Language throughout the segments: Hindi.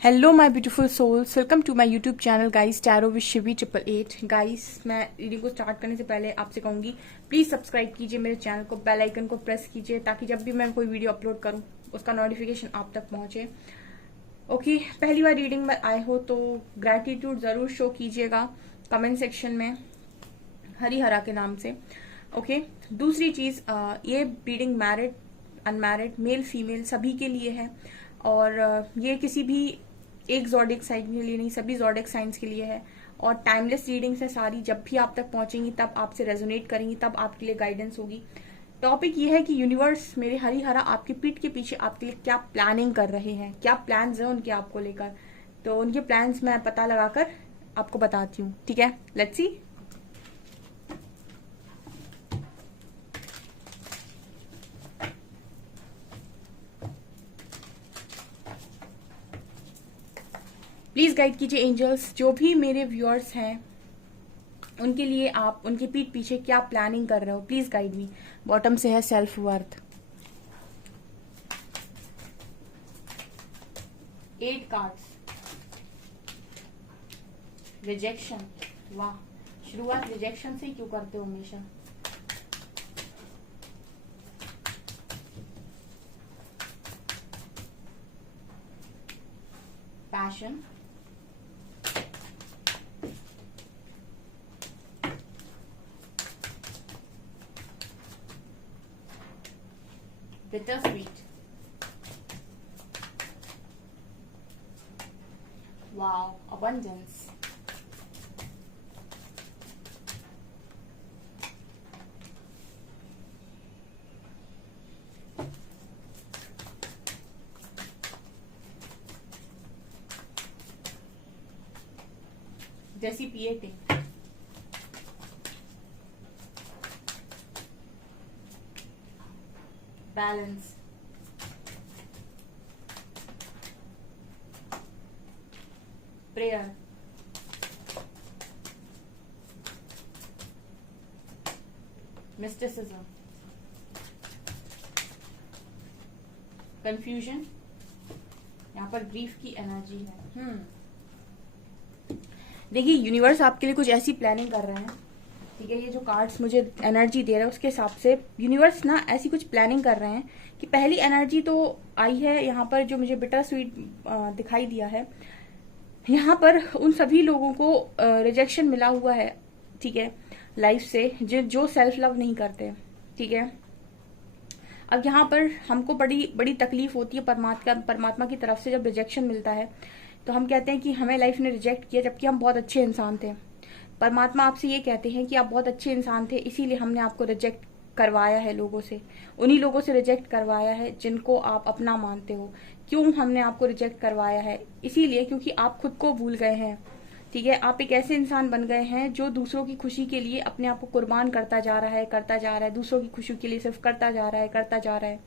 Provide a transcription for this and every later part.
Hello my beautiful souls, welcome to my YouTube channel guys tarot with Shivi 888। Guys, मैं रीडिंग को स्टार्ट करने से पहले आपसे कहूंगी प्लीज सब्सक्राइब कीजिए मेरे चैनल को, बेल आइकन को प्रेस कीजिए ताकि जब भी मैं कोई वीडियो अपलोड करूं उसका नोटिफिकेशन आप तक पहुंचे। ओके, पहली बार रीडिंग में आए हो तो ग्रैटिट्यूड जरूर शो कीजिएगा कमेंट सेक्शन में हरी हरा के नाम से। ओके, दूसरी चीज, ये reading married unmarried male female सभी के लिए है और ये किसी भी एक जॉडिक साइन के लिए नहीं, सभी जॉडिक साइंस के लिए है और टाइमलेस रीडिंग्स है सारी। जब भी आप तक पहुंचेंगी तब आपसे रेजोनेट करेंगी, तब आपके लिए गाइडेंस होगी। टॉपिक ये है कि यूनिवर्स मेरे हरी हरा आपकी पीठ के पीछे आपके लिए क्या प्लानिंग कर रहे हैं, क्या प्लान्स हैं उनके आपको लेकर। तो उनके प्लान्स मैं पता लगाकर आपको बताती हूँ। ठीक है, लेट्स सी। प्लीज गाइड कीजिए एंजल्स, जो भी मेरे व्यूअर्स हैं उनके लिए आप उनके पीठ पीछे क्या प्लानिंग कर रहे हो, प्लीज गाइड मी। बॉटम से है सेल्फ वर्थ, 8 कार्ड्स, रिजेक्शन। वाह, शुरुआत रिजेक्शन से ही क्यों करते हो हमेशा। Passion, bitter sweet, wow, abundance, reciprocating, balance, prayer, mysticism, confusion। यहाँ पर ग्रीफ की एनर्जी है। देखिए, यूनिवर्स आपके लिए कुछ ऐसी प्लानिंग कर रहे हैं। ठीक है, ये जो कार्ड्स मुझे एनर्जी दे रहे हैं उसके हिसाब से यूनिवर्स ना ऐसी कुछ प्लानिंग कर रहे हैं कि पहली एनर्जी तो आई है यहाँ पर, जो मुझे बिटर स्वीट दिखाई दिया है। यहाँ पर उन सभी लोगों को रिजेक्शन मिला हुआ है, ठीक है, लाइफ से, जो सेल्फ लव नहीं करते। ठीक है, अब यहाँ पर हमको बड़ी बड़ी तकलीफ होती है परमात्मा की तरफ से जब रिजेक्शन मिलता है। तो हम कहते हैं कि हमें लाइफ ने रिजेक्ट किया, जबकि हम बहुत अच्छे इंसान थे। परमात्मा आपसे ये कहते हैं कि आप बहुत अच्छे इंसान थे, इसीलिए हमने आपको रिजेक्ट करवाया है लोगों से, उन्हीं लोगों से रिजेक्ट करवाया है जिनको आप अपना मानते हो। क्यों हमने आपको रिजेक्ट करवाया है? इसीलिए क्योंकि आप खुद को भूल गए हैं। ठीक है, आप एक ऐसे इंसान बन गए हैं जो दूसरों की खुशी के लिए अपने आप को कुर्बान करता जा रहा है, दूसरों की खुशी के लिए सिर्फ करता जा रहा है।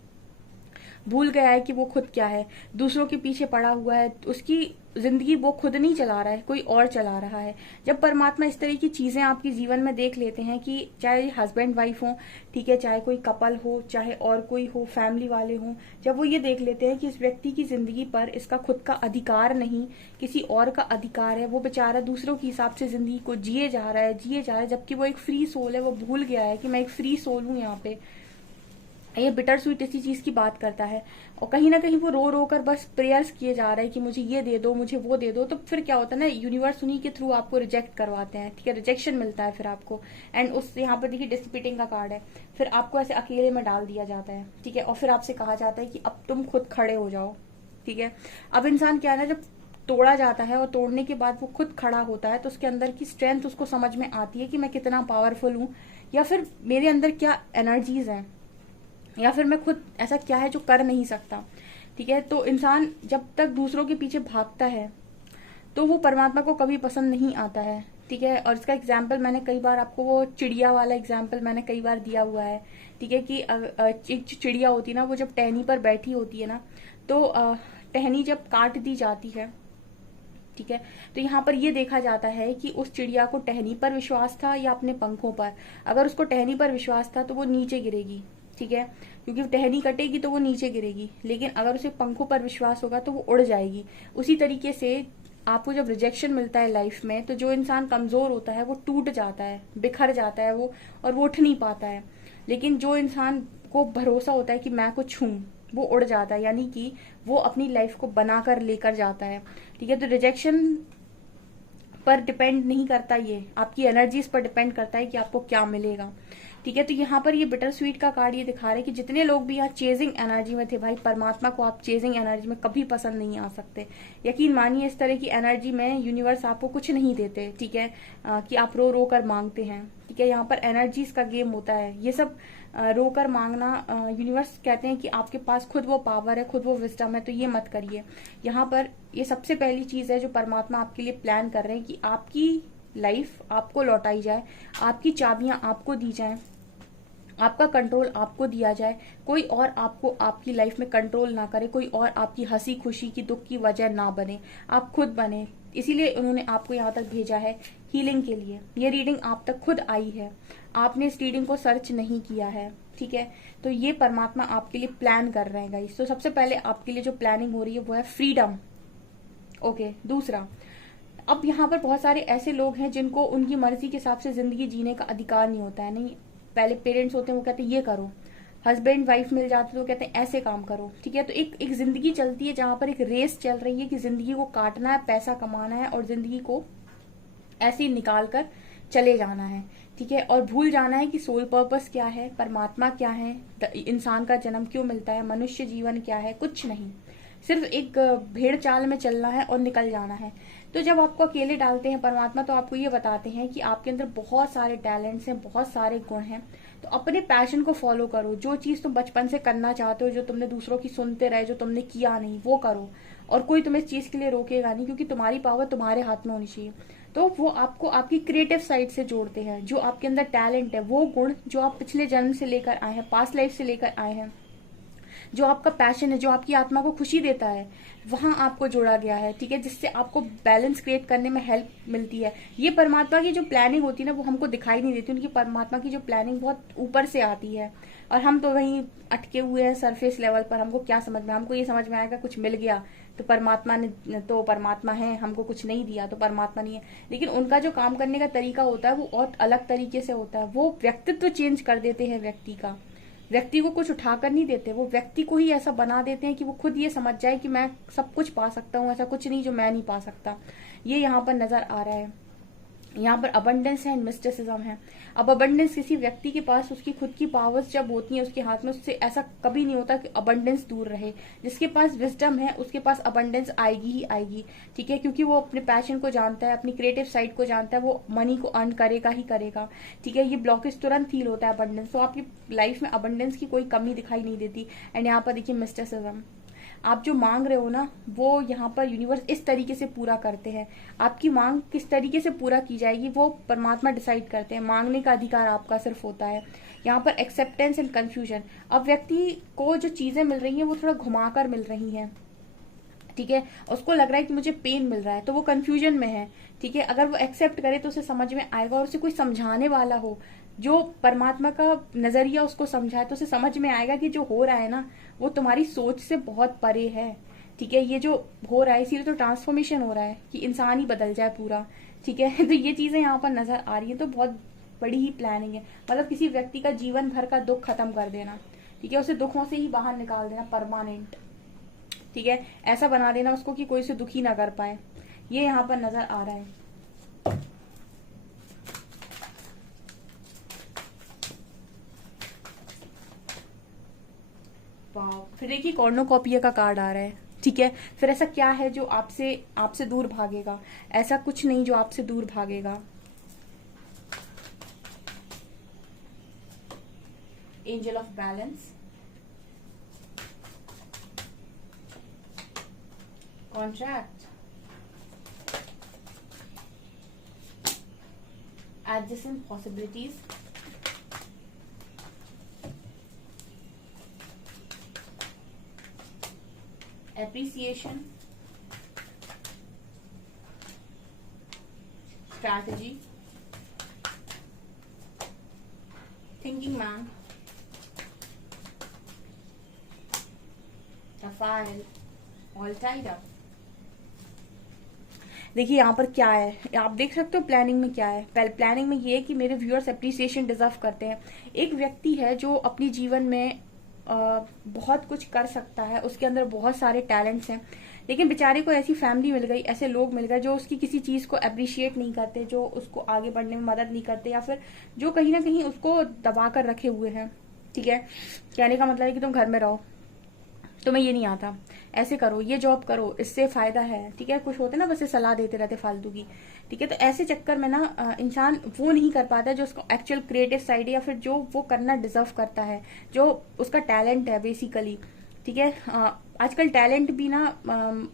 भूल गया है कि वो खुद क्या है, दूसरों के पीछे पड़ा हुआ है, उसकी जिंदगी वो खुद नहीं चला रहा है, कोई और चला रहा है। जब परमात्मा इस तरह की चीजें आपके जीवन में देख लेते हैं कि चाहे हस्बैंड वाइफ हो, ठीक है, चाहे कोई कपल हो, चाहे और कोई हो, फैमिली वाले हो, जब वो ये देख लेते हैं कि इस व्यक्ति की जिंदगी पर इसका खुद का अधिकार नहीं, किसी और का अधिकार है, वो बेचारा दूसरों के हिसाब से जिंदगी को जिए जा रहा है, जबकि वो एक फ्री सोल है। वो भूल गया है कि मैं एक फ्री सोल हूँ। यहाँ पे ये बिटर स्वीट इसी चीज की बात करता है और कहीं ना कहीं वो रो रो कर बस प्रेयर्स किए जा रहा है कि मुझे ये दे दो, मुझे वो दे दो। तो फिर क्या होता है ना, यूनिवर्स उन्हीं के थ्रू आपको रिजेक्ट करवाते हैं। ठीक है, रिजेक्शन मिलता है फिर आपको, एंड उस यहाँ पर देखिए डिसिपिटिंग का कार्ड है। फिर आपको ऐसे अकेले में डाल दिया जाता है। ठीक है, और फिर आपसे कहा जाता है कि अब तुम खुद खड़े हो जाओ। ठीक है, अब इंसान क्या है ना, जब तोड़ा जाता है और तोड़ने के बाद वो खुद खड़ा होता है तो उसके अंदर की स्ट्रेंथ उसको समझ में आती है कि मैं कितना पावरफुल हूँ, या फिर मेरे अंदर क्या एनर्जीज हैं, या फिर मैं खुद ऐसा क्या है जो कर नहीं सकता। ठीक है, तो इंसान जब तक दूसरों के पीछे भागता है तो वो परमात्मा को कभी पसंद नहीं आता है। ठीक है, और इसका एग्जाम्पल मैंने कई बार आपको, वो चिड़िया वाला एग्जाम्पल मैंने कई बार दिया हुआ है। ठीक है, कि एक चिड़िया होती है ना, वो जब टहनी पर बैठी होती है ना, तो टहनी जब काट दी जाती है, ठीक है, तो यहाँ पर ये देखा जाता है कि उस चिड़िया को टहनी पर विश्वास था या अपने पंखों पर। अगर उसको टहनी पर विश्वास था तो वो नीचे गिरेगी, ठीक है, क्योंकि टहनी कटेगी तो वो नीचे गिरेगी, लेकिन अगर उसे पंखों पर विश्वास होगा तो वो उड़ जाएगी। उसी तरीके से आपको जब रिजेक्शन मिलता है लाइफ में, तो जो इंसान कमजोर होता है वो टूट जाता है, बिखर जाता है वो, और वो उठ नहीं पाता है। लेकिन जो इंसान को भरोसा होता है कि मैं कुछ हूं, वो उड़ जाता है, यानी कि वो अपनी लाइफ को बनाकर लेकर जाता है। ठीक है, तो रिजेक्शन पर डिपेंड नहीं करता, ये आपकी एनर्जीज पर डिपेंड करता है कि आपको क्या मिलेगा। ठीक है, तो यहाँ पर ये बिटर स्वीट का कार्ड ये दिखा रहा है कि जितने लोग भी यहाँ चेजिंग एनर्जी में थे, भाई परमात्मा को आप चेजिंग एनर्जी में कभी पसंद नहीं आ सकते। यकीन मानिए, इस तरह की एनर्जी में यूनिवर्स आपको कुछ नहीं देते। ठीक है, कि आप रो रो कर मांगते हैं। ठीक है, यहाँ पर एनर्जीज का गेम होता है ये सब। रो कर मांगना, यूनिवर्स कहते हैं कि आपके पास खुद वो पावर है, खुद वो विजडम है, तो ये मत करिए। यहाँ पर ये सबसे पहली चीज है जो परमात्मा आपके लिए प्लान कर रहे हैं कि आपकी लाइफ आपको लौटाई जाए, आपकी चाबियां आपको दी जाए, आपका कंट्रोल आपको दिया जाए। कोई और आपको आपकी लाइफ में कंट्रोल ना करे, कोई और आपकी हंसी खुशी की दुख की वजह ना बने, आप खुद बने। इसीलिए उन्होंने आपको यहाँ तक भेजा है हीलिंग के लिए। ये रीडिंग आप तक खुद आई है, आपने इस रीडिंग को सर्च नहीं किया है। ठीक है, तो ये परमात्मा आपके लिए प्लान कर रहे हैं गाइस। तो सबसे पहले आपके लिए जो प्लानिंग हो रही है वो है फ्रीडम। ओके, दूसरा, अब यहाँ पर बहुत सारे ऐसे लोग हैं जिनको उनकी मर्जी के हिसाब से जिंदगी जीने का अधिकार नहीं होता है। नहीं, पहले पेरेंट्स होते हैं वो कहते हैं ये करो, हस्बैंड वाइफ मिल जाते तो कहते हैं ऐसे काम करो। ठीक है, तो एक एक जिंदगी चलती है जहां पर एक रेस चल रही है कि जिंदगी को काटना है, पैसा कमाना है, और जिंदगी को ऐसे ही निकाल कर चले जाना है। ठीक है, और भूल जाना है कि सोल पर्पस क्या है, परमात्मा क्या है, इंसान का जन्म क्यों मिलता है, मनुष्य जीवन क्या है, कुछ नहीं। सिर्फ एक भेड़ चाल में चलना है और निकल जाना है। तो जब आपको अकेले डालते हैं परमात्मा, तो आपको ये बताते हैं कि आपके अंदर बहुत सारे टैलेंट्स हैं, बहुत सारे गुण हैं, तो अपने पैशन को फॉलो करो। जो चीज तुम बचपन से करना चाहते हो, जो तुमने दूसरों की सुनते रहे, जो तुमने किया नहीं, वो करो। और कोई तुम्हें इस चीज के लिए रोकेगा नहीं, क्योंकि तुम्हारी पावर तुम्हारे हाथ में होनी चाहिए। तो वो आपको आपकी क्रिएटिव साइड से जोड़ते हैं। जो आपके अंदर टैलेंट है, वो गुण जो आप पिछले जन्म से लेकर आए हैं, पास्ट लाइफ से लेकर आए हैं, जो आपका पैशन है, जो आपकी आत्मा को खुशी देता है, वहां आपको जोड़ा गया है। ठीक है, जिससे आपको बैलेंस क्रिएट करने में हेल्प मिलती है। ये परमात्मा की जो प्लानिंग होती है ना, वो हमको दिखाई नहीं देती। उनकी परमात्मा की जो प्लानिंग बहुत ऊपर से आती है, और हम तो वहीं अटके हुए हैं सरफेस लेवल पर। हमको क्या समझ में, हमको ये समझ में आएगा कुछ मिल गया तो परमात्मा ने, तो परमात्मा है, हमको कुछ नहीं दिया तो परमात्मा नहीं है। लेकिन उनका जो काम करने का तरीका होता है वो और अलग तरीके से होता है। वो व्यक्तित्व चेंज कर देते हैं व्यक्ति का, व्यक्ति को कुछ उठाकर नहीं देते, वो व्यक्ति को ही ऐसा बना देते हैं कि वो खुद ये समझ जाए कि मैं सब कुछ पा सकता हूँ, ऐसा कुछ नहीं जो मैं नहीं पा सकता। ये यहाँ पर नजर आ रहा है। यहाँ पर अबंडेंस है एंड मिस्टिसिज्म है। अब अबंडेंस किसी व्यक्ति के पास उसकी खुद की पावर्स जब होती है उसके हाथ में, उससे ऐसा कभी नहीं होता कि अबंडेंस दूर रहे। जिसके पास विजडम है उसके पास अबंडेंस आएगी ही आएगी। ठीक है, क्योंकि वो अपने पैशन को जानता है, अपनी क्रिएटिव साइड को जानता है, वो मनी को अर्न करेगा ही करेगा। ठीक है, ये ब्लॉकेज तुरंत फील होता है अबंडेंस। तो आपकी लाइफ में अबंडेंस की कोई कमी दिखाई नहीं देती। एंड यहाँ पर देखिए मिस्टिसिज्म, आप जो मांग रहे हो ना, वो यहाँ पर यूनिवर्स इस तरीके से पूरा करते हैं। आपकी मांग किस तरीके से पूरा की जाएगी वो परमात्मा डिसाइड करते हैं। मांगने का अधिकार आपका सिर्फ होता है। यहाँ पर एक्सेप्टेंस एंड कंफ्यूजन, अब व्यक्ति को जो चीजें मिल रही हैं वो थोड़ा घुमाकर मिल रही हैं। ठीक है, उसको लग रहा है कि मुझे पेन मिल रहा है, तो वो कंफ्यूजन में है। ठीक है, अगर वो एक्सेप्ट करे तो उसे समझ में आएगा, और उसे कोई समझाने वाला हो जो परमात्मा का नजरिया उसको समझाए, तो उसे समझ में आएगा कि जो हो रहा है ना वो तुम्हारी सोच से बहुत परे है। ठीक है, ये जो हो रहा है इसीलिए तो ट्रांसफॉर्मेशन हो रहा है कि इंसान ही बदल जाए पूरा। ठीक है, तो ये चीजें यहाँ पर नजर आ रही है। तो बहुत बड़ी ही प्लानिंग है, मतलब किसी व्यक्ति का जीवन भर का दुख खत्म कर देना। ठीक है, उसे दुखों से ही बाहर निकाल देना परमानेंट। ठीक है, ऐसा बना देना उसको कि कोई उसे दुखी ना कर पाए। ये यहाँ पर नजर आ रहा है। फिर देखिए कॉर्नोकॉपिया का कार्ड आ रहा है। ठीक है, फिर ऐसा क्या है जो आपसे आपसे दूर भागेगा? ऐसा कुछ नहीं जो आपसे दूर भागेगा। Angel of balance, contract, adjacent possibilities, appreciation, strategy, thinking man, Rafael, all tied up. देखिए यहाँ पर क्या है, आप देख सकते हो प्लानिंग में क्या है। प्लानिंग में ये है कि मेरे व्यूअर्स अप्रिसिएशन डिजर्व करते हैं। एक व्यक्ति है जो अपनी जीवन में बहुत कुछ कर सकता है, उसके अंदर बहुत सारे टैलेंट्स हैं, लेकिन बेचारे को ऐसी फैमिली मिल गई, ऐसे लोग मिल गए जो उसकी किसी चीज को अप्रिशिएट नहीं करते, जो उसको आगे बढ़ने में मदद नहीं करते, या फिर जो कहीं ना कहीं उसको दबा कर रखे हुए हैं। ठीक है, कहने का मतलब है कि तुम घर में रहो, तुम्हें ये नहीं आता, ऐसे करो, ये जॉब करो, इससे फायदा है। ठीक है, कुछ होते ना बस सलाह देते रहते फालतू की। ठीक है, तो ऐसे चक्कर में ना इंसान वो नहीं कर पाता जो उसका एक्चुअल क्रिएटिव साइड है, या फिर जो वो करना डिजर्व करता है, जो उसका टैलेंट है बेसिकली। ठीक है, आजकल टैलेंट भी ना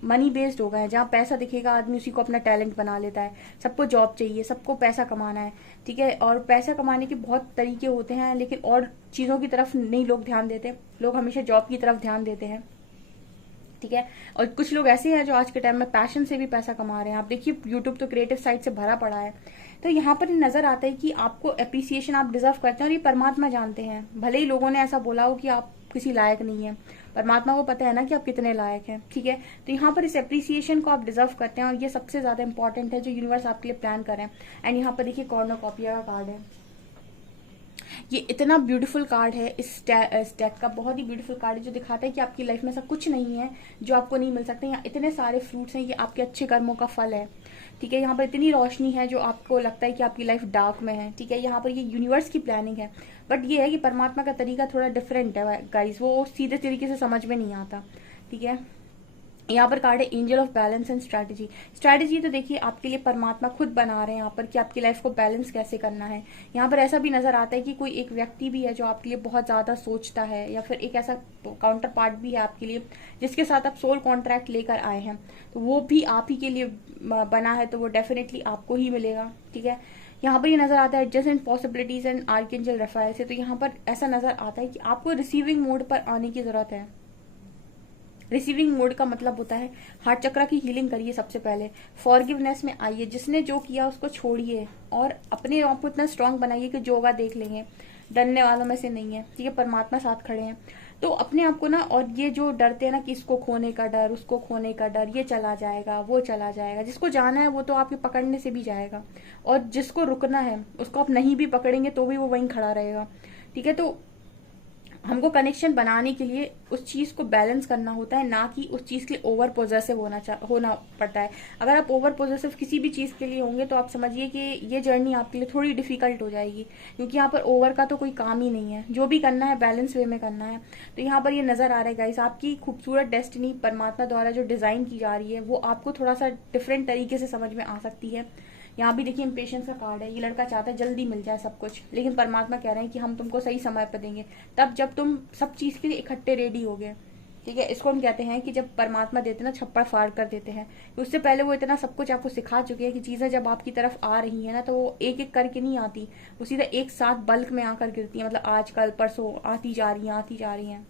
मनी बेस्ड हो गया है, जहाँ पैसा दिखेगा आदमी उसी को अपना टैलेंट बना लेता है। सबको जॉब चाहिए, सबको पैसा कमाना है। ठीक है, और पैसा कमाने के बहुत तरीके होते हैं, लेकिन और चीजों की तरफ नहीं लोग ध्यान देते, लोग हमेशा जॉब की तरफ ध्यान देते हैं। ठीक है, और कुछ लोग ऐसे हैं जो आज के टाइम में पैशन से भी पैसा कमा रहे हैं। आप देखिए यूट्यूब तो क्रिएटिव साइड से भरा पड़ा है। तो यहाँ पर नजर आता है कि आपको अप्रिसिएशन आप डिजर्व करते हैं, और ये परमात्मा जानते हैं। भले ही लोगों ने ऐसा बोला हो कि आप किसी लायक नहीं है, परमात्मा को पता है ना कि आप कितने लायक हैं। ठीक है, तो यहाँ पर इस अप्रिसिएशन को आप डिजर्व करते हैं, और ये सबसे ज्यादा इंपॉर्टेंट है जो यूनिवर्स आपके लिए प्लान कर रहे हैं। एंड यहाँ पर देखिए कॉर्नोकॉपिया का कार्ड है, ये इतना ब्यूटीफुल कार्ड है। इस डेक का बहुत ही ब्यूटीफुल कार्ड है, जो दिखाता है कि आपकी लाइफ में ऐसा कुछ नहीं है जो आपको नहीं मिल सकता। यहाँ इतने सारे फ्रूट्स हैं, ये आपके अच्छे कर्मों का फल है। ठीक है, यहाँ पर इतनी रोशनी है जो आपको लगता है कि आपकी लाइफ डार्क में है। ठीक है, यहाँ पर ये यूनिवर्स की प्लानिंग है, बट ये है कि परमात्मा का तरीका थोड़ा डिफरेंट है गाइस, वो सीधे तरीके से समझ में नहीं आता। ठीक है, यहाँ पर कार्ड है angel of balance and strategy. Strategy तो देखिए आपके लिए परमात्मा खुद बना रहे हैं यहाँ पर, कि आपकी लाइफ को बैलेंस कैसे करना है। यहाँ पर ऐसा भी नजर आता है कि कोई एक व्यक्ति भी है जो आपके लिए बहुत ज्यादा सोचता है, या फिर एक ऐसा काउंटर पार्ट भी है आपके लिए जिसके साथ आप सोल कॉन्ट्रैक्ट लेकर आए हैं, तो वो भी आप ही के लिए बना है, तो वो डेफिनेटली आपको ही मिलेगा। ठीक है, यहाँ पर ये नजर आता है just and possibilities and archangel Raphael से। तो यहाँ पर ऐसा नजर आता है कि आपको रिसीविंग मोड पर आने की जरूरत है। रिसीविंग मोड का मतलब होता है हार्ट चक्र की हीलिंग करिए सबसे पहले, फॉरगिवनेस में आइए, जिसने जो किया उसको छोड़िए, और अपने आप को इतना स्ट्रांग बनाइए कि जो होगा देख लेंगे, डरने वालों में से नहीं है। ठीक है, परमात्मा साथ खड़े हैं। तो अपने आप को ना, और ये जो डरते हैं ना कि इसको खोने का डर, उसको खोने का डर, ये चला जाएगा, वो चला जाएगा, जिसको जाना है वो तो आपके पकड़ने से भी जाएगा, और जिसको रुकना है उसको आप नहीं भी पकड़ेंगे तो भी वो वहीं खड़ा रहेगा। ठीक है, तो हमको कनेक्शन बनाने के लिए उस चीज को बैलेंस करना होता है, ना कि उस चीज के लिए ओवर पोजेसिव होना पड़ता है। अगर आप ओवर पोजेसिव किसी भी चीज के लिए होंगे तो आप समझिए कि ये जर्नी आपके लिए थोड़ी डिफिकल्ट हो जाएगी, क्योंकि यहाँ पर ओवर का तो कोई काम ही नहीं है। जो भी करना है बैलेंस वे में करना है। तो यहाँ पर ये नजर आ रहा है गाइस, आपकी खूबसूरत डेस्टिनी परमात्मा द्वारा जो डिजाइन की जा रही है वो आपको थोड़ा सा डिफरेंट तरीके से समझ में आ सकती है। यहाँ भी देखिए इम्पेशंस का कार्ड है, ये लड़का चाहता है जल्दी मिल जाए सब कुछ, लेकिन परमात्मा कह रहे हैं कि हम तुमको सही समय पर देंगे, तब जब तुम सब चीज के लिए इकट्ठे रेडी हो गए। ठीक है, इसको हम कहते हैं कि जब परमात्मा देते हैं ना छप्पड़ फाड़ कर देते हैं। उससे पहले वो इतना सब कुछ आपको सिखा चुके हैं कि चीजें जब आपकी तरफ आ रही है ना, तो वो एक एक करके नहीं आती, वो सीधा एक साथ बल्क में आकर गिरती है। मतलब आज कल परसों आती जा रही है, आती जा रही है।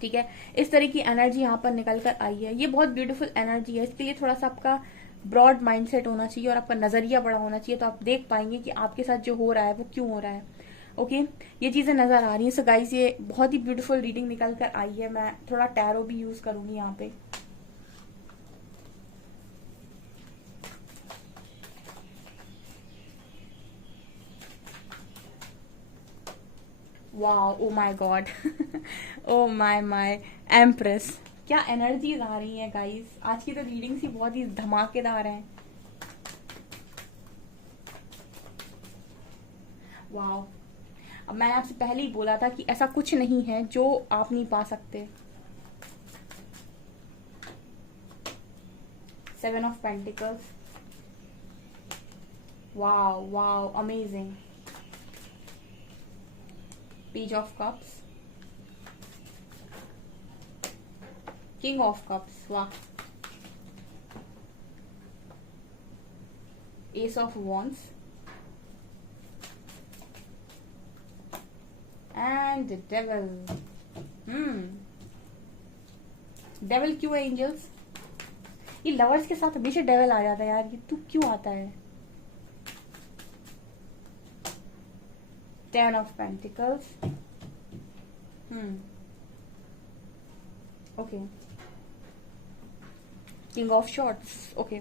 ठीक है, इस तरह की एनर्जी यहाँ पर निकल कर आई है। ये बहुत ब्यूटीफुल एनर्जी है, इसके लिए थोड़ा सा आपका ब्रॉड माइंडसेट होना चाहिए और आपका नजरिया बड़ा होना चाहिए, तो आप देख पाएंगे कि आपके साथ जो हो रहा है वो क्यों हो रहा है। ओके, ये चीजें नजर आ रही हैं। सो गाइस, ये बहुत ही ब्यूटीफुल रीडिंग निकल कर आई है। मैं थोड़ा टैरो भी यूज करूंगी यहाँ पे। Wow, oh my God, oh my empress, क्या एनर्जीज आ रही हैं गाइस। आज की तो रीडिंग्स ही बहुत ही धमाकेदार हैं। वाओ, अब मैंने आपसे पहले ही बोला था कि ऐसा कुछ नहीं है जो आप नहीं पा सकते। 7 of pentacles, wow wow amazing. Page of cups, king of cups, वाह। Ace of wands and devil. Devil क्यों है एंजल्स? ये लवर्स के साथ हमेशा डेविल आ जाता है यार, ये तू क्यों आता है? 10 of pentacles, okay, king of shorts. Okay,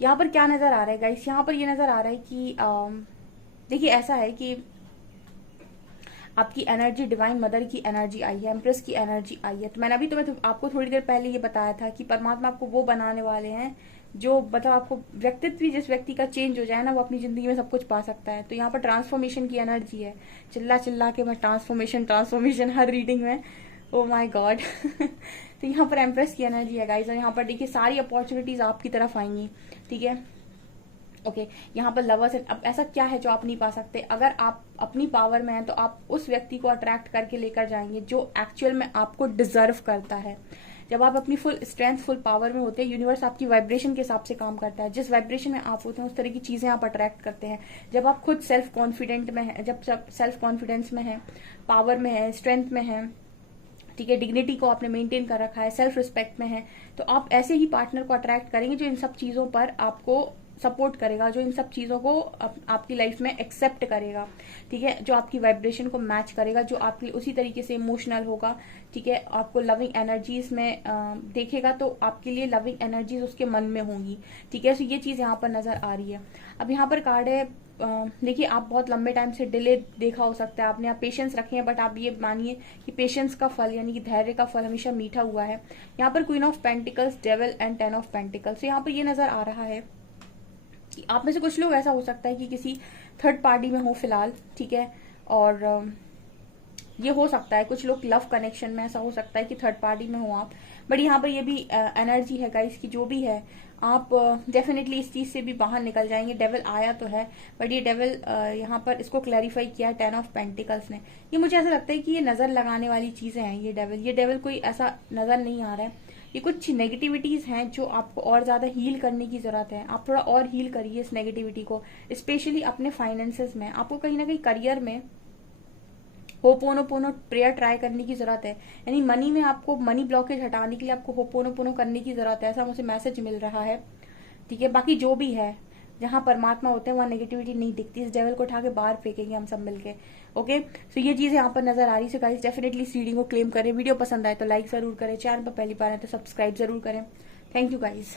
यहाँ पर क्या नजर आ रहा है गाइस, यहाँ पर ये नजर आ रहा है कि देखिए ऐसा है कि आपकी एनर्जी, डिवाइन मदर की एनर्जी आई है, एम्प्रेस की एनर्जी आई है। तो मैंने अभी तुम्हें आपको थोड़ी देर पहले ये बताया था कि परमात्मा आपको वो बनाने वाले हैं जो मतलब आपको व्यक्तित्व भी जिस व्यक्ति का चेंज हो जाए ना, वो अपनी जिंदगी में सब कुछ पा सकता है। तो यहाँ पर ट्रांसफॉर्मेशन की एनर्जी है। चिल्ला चिल्ला के मैं ट्रांसफॉर्मेशन ट्रांसफॉर्मेशन हर रीडिंग में, ओ माय गॉड। तो यहाँ पर एम्प्रेस की एनर्जी है गाइस, और यहाँ पर देखिए सारी अपॉर्चुनिटीज आपकी तरफ आएंगी, ठीक है। ओके, यहाँ पर लवर्स है। अब ऐसा क्या है जो आप नहीं पा सकते? अगर आप अपनी पावर में हैं तो आप उस व्यक्ति को अट्रैक्ट करके लेकर जाएंगे जो एक्चुअल में आपको डिजर्व करता है। जब आप अपनी फुल स्ट्रेंथ, फुल पावर में होते हैं, यूनिवर्स आपकी वाइब्रेशन के हिसाब से काम करता है। जिस वाइब्रेशन में आप होते हैं उस तरह की चीजें आप अट्रैक्ट करते हैं। जब आप खुद सेल्फ कॉन्फिडेंट में है, जब सेल्फ कॉन्फिडेंस में है, पावर में है, स्ट्रेंथ में है, ठीक है, डिग्निटी को आपने मेंटेन कर रखा है, सेल्फ रिस्पेक्ट में है, तो आप ऐसे ही पार्टनर को अट्रैक्ट करेंगे जो इन सब चीजों पर आपको सपोर्ट करेगा, जो इन सब चीजों को आपकी लाइफ में एक्सेप्ट करेगा, ठीक है, जो आपकी वाइब्रेशन को मैच करेगा, जो आपके उसी तरीके से इमोशनल होगा, ठीक है, आपको लविंग एनर्जीज में देखेगा तो आपके लिए लविंग एनर्जीज उसके मन में होंगी, ठीक है। तो ये चीज यहाँ पर नजर आ रही है। अब यहाँ पर कार्ड है, देखिए आप बहुत लंबे टाइम से डिले देखा हो सकता है आपने, आप पेशेंस रखे हैं, बट आप ये मानिए कि पेशेंस का फल यानी कि धैर्य का फल हमेशा मीठा हुआ है। यहाँ पर queen of pentacles, devil and 10 of pentacles. यहाँ पर ये नजर आ रहा है कि आप में से कुछ लोग ऐसा हो सकता है कि किसी थर्ड पार्टी में हो फिलहाल, ठीक है, और ये हो सकता है कुछ लोग लव कनेक्शन में, ऐसा हो सकता है कि थर्ड पार्टी में हो आप। बट यहाँ पर ये भी एनर्जी है गाइस कि जो भी है आप डेफिनेटली इस चीज से भी बाहर निकल जाएंगे। डेविल आया तो है, बट ये डेविल यहाँ पर इसको क्लैरिफाई किया है 10 ऑफ पेंटिकल्स ने। ये मुझे ऐसा लगता है कि ये नजर लगाने वाली चीजें हैं। ये डेविल कोई ऐसा नजर नहीं आ रहा है, ये कुछ नेगेटिविटीज हैं जो आपको और ज्यादा हील करने की जरूरत है। आप थोड़ा और हील करिए इस नेगेटिविटी को, स्पेशली अपने फाइनेंसेस में। आपको कहीं ना कहीं करियर में होपोनोपोनो प्रेयर ट्राई करने की जरूरत है, यानी मनी में आपको मनी ब्लॉकेज हटाने के लिए आपको होपोनोपोनो करने की जरूरत है, ऐसा मुझे मैसेज मिल रहा है, ठीक है। बाकी जो भी है, जहां परमात्मा होते हैं वहां नेगेटिविटी नहीं दिखती। इस डेविल को उठा के बाहर फेंकेंगे हम सब मिलके, ओके। सो ये चीज यहाँ पर नजर आ रही है। गाइस डेफिनेटली इस रीडिंग को क्लेम करें। वीडियो पसंद आए तो लाइक जरूर करें, चैनल पर पहली बार है तो सब्सक्राइब जरूर करें। Thank you guys.